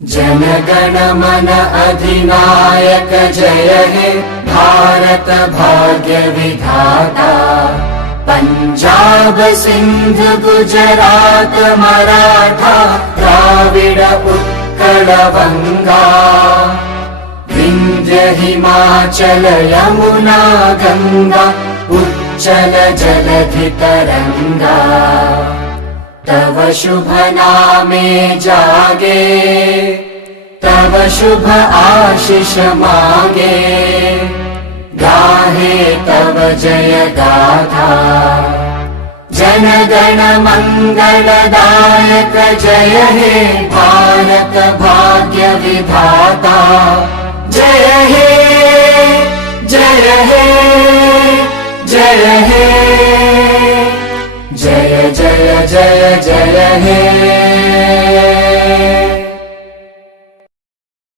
जनगण मन अधिनायक जय हे भारत भाग्य विधाता। पंजाब सिंध गुजरात मराठा द्राविड उत्कल बंगा। विंध्य हिमाचल यमुना गंगा उच्चल जलधि तरंगा। तव शुभ नामे जागे तव शुभ आशीष मागे। गाहे तव जय गाथा जनगण मंगलदायक जय हे भारत भाग्य विधाता। जय हे जय हे जय हे जय जय जय जय हे।